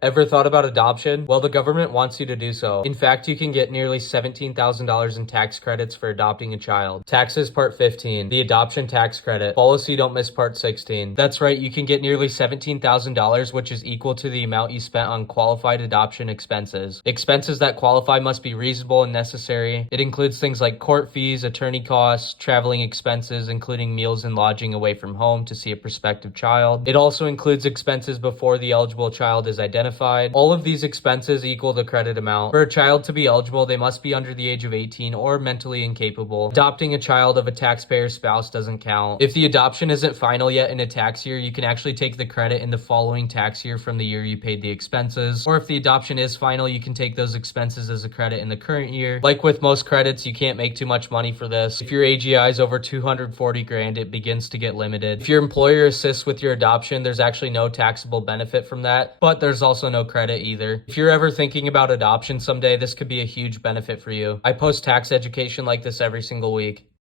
Ever thought about adoption? Well, the government wants you to do so. In fact, you can get nearly $17,000 in tax credits for adopting a child. Taxes Part 15, the Adoption Tax Credit. Follow so you don't miss Part 16. That's right, you can get nearly $17,000, which is equal to the amount you spent on qualified adoption expenses. Expenses that qualify must be reasonable and necessary. It includes things like court fees, attorney costs, traveling expenses, including meals and lodging away from home to see a prospective child. It also includes expenses before the eligible child is identified. All of these expenses equal the credit amount. For a child to be eligible, they must be under the age of 18 or mentally incapable. Adopting a child of a taxpayer's spouse doesn't count. If the adoption isn't final yet in a tax year, you can actually take the credit in the following tax year from the year you paid the expenses. Or if the adoption is final, you can take those expenses as a credit in the current year. Like with most credits, you can't make too much money for this. If your AGI is over 240 grand, it begins to get limited. If your employer assists with your adoption, there's actually no taxable benefit from that, but there's also no credit either. If you're ever thinking about adoption someday, this could be a huge benefit for you. I post tax education like this every single week.